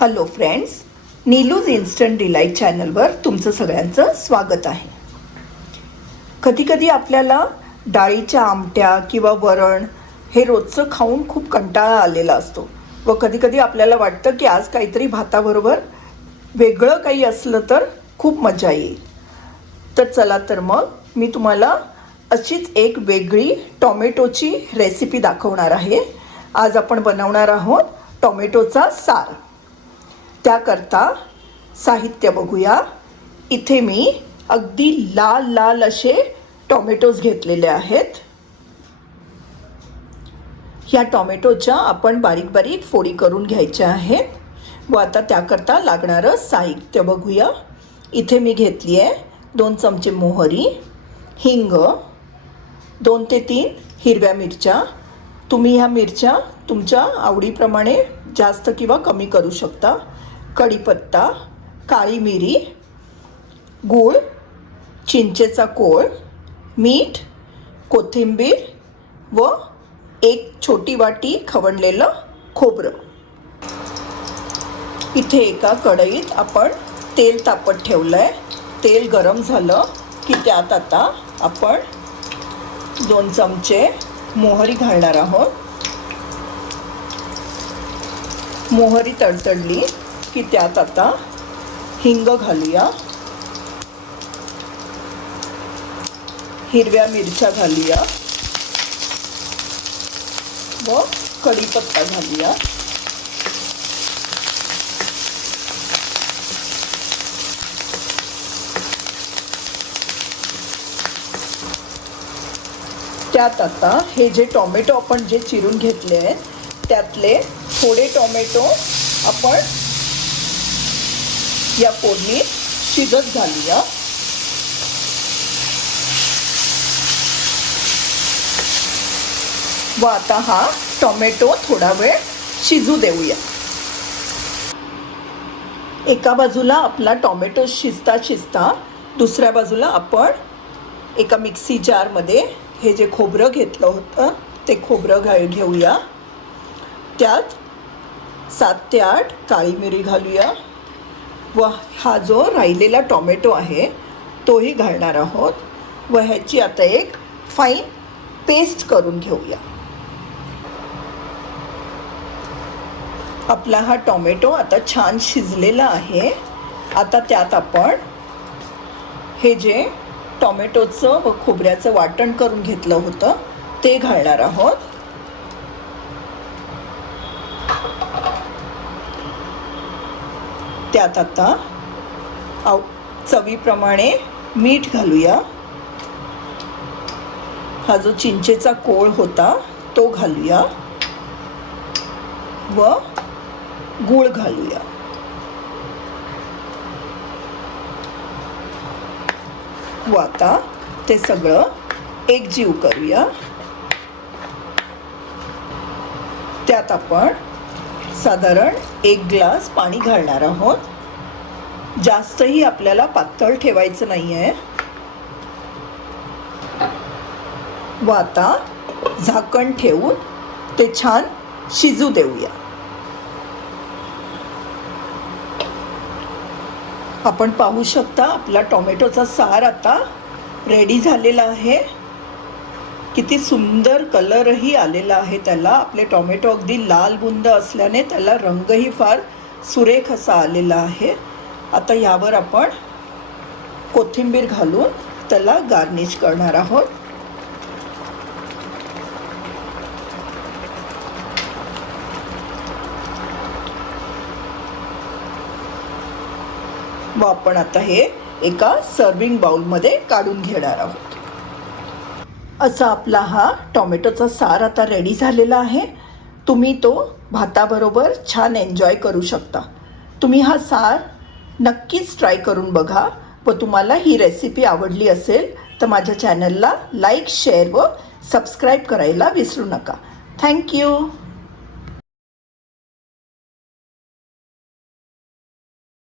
Hello friends Neelu's instant delight चॅनलवर तुमचं सगळ्यांचं स्वागत आहे. कधीकधी आपल्याला डाळीच्या आमट्या किंवा वरण हे रोजचं खाऊन खूप कंटाळा आलेला असतो व कधीकधी आपल्याला वाटतं की आज काहीतरी भाताबरोबर वेगळं काही असलं तर खूप मजा येईल. तर चला तर मग मी तुम्हाला अशीच एक वेगळी टॉमॅटोची रेसिपी दाखवणार आहे. आज आपण बनवणार आहोत टॉमॅटोचा सार. त्याकरता साहित्य बघूया. इथे मी अगदी लाल लाल असे टॉमॅटोज घेतलेले आहेत. ह्या टॉमॅटोच्या आपण बारीक बारीक फोडी करून घ्यायच्या आहेत. व आता त्याकरता लागणारं साहित्य बघूया. इथे मी घेतली आहे दोन चमचे मोहरी हिंग दोन ते तीन हिरव्या मिरच्या. तुम्ही ह्या मिरच्या तुमच्या आवडीप्रमाणे जास्त किंवा कमी करू शकता. कढीपत्ता काळी मिरी गूळ चिंचेचा कोळ मीठ कोथिंबीर व एक छोटी वाटी खवणलेलं खोबरं. इथे एका कढईत आपण तेल तापत ठेवलं आहे तेल गरम झालं की त्यात आता आपण दोन चमचे मोहरी घालणार आहोत. मोहरी तडतडली. की त्यात आता हिंग घालूया. हिरव्या मिरच्या घालूया. व कढीपत्ता घालूया. त्यात आता हे जे टॉमॅटो आपण जे चिरून घेतले आहेत त्यातले थोडे टॉमॅटो आपण या फोडणीत शिजत घालूया व आता हा टोमॅटो थोडा वेळ शिजू देऊया. एका बाजूला आपला टोमॅटो शिजता शिजता दुसऱ्या बाजूला आपण एका मिक्सी जारमध्ये हे जे खोबरं घेतलं होतं ते खोबरं घा घेऊया. त्यात सात ते आठ काळी मिरी घालूया. व हा जो राहिलेला टॉमॅटो आहे तोही घालणार आहोत. व ह्याची आता एक फाईन पेस्ट करून घेऊया. आपला हा टॉमॅटो आता छान शिजलेला आहे. आता त्यात आपण हे जे टॉमॅटोचं व खोबऱ्याचं वाटण करून घेतलं होतं ते घालणार आहोत. त्यात आता आव चवीप्रमाणे मीठ घालूया. हा जो चिंचेचा कोळ होता तो घालूया. व गूळ घालूया. व आता ते सगळं एकजीव करूया. त्यात आपण साधारण एक ग्लास पाणी घालणार आहोत. जास्तही आपल्याला पातळ ठेवायचं नाही आहे व आता झाकण ठेवून ते छान शिजू देऊया. आपण पाहू शकता आपला टोमॅटोचा सार आता रेडी झालेला आहे. किती सुंदर कलरही आलेला आहे त्याला. आपले टॉमॅटो अगदी लाल बुंद असल्याने त्याला रंगही फार सुरेख असा आलेला आहे. आता यावर आपण कोथिंबीर घालून त्याला गार्निश करणार आहोत. व आपण आता हे एका सर्विंग बाउलमध्ये काढून घेणार आहोत. असा आपला हा टॉमॅटोचा सार आता रेडी झालेला आहे. तुम्ही तो भाताबरोबर छान एन्जॉय करू शकता. तुम्ही हा सार नक्कीच ट्राय करून बघा व तुम्हाला ही रेसिपी आवडली असेल तर माझ्या चॅनलला लाईक शेअर व सबस्क्राईब करायला विसरू नका. थँक्यू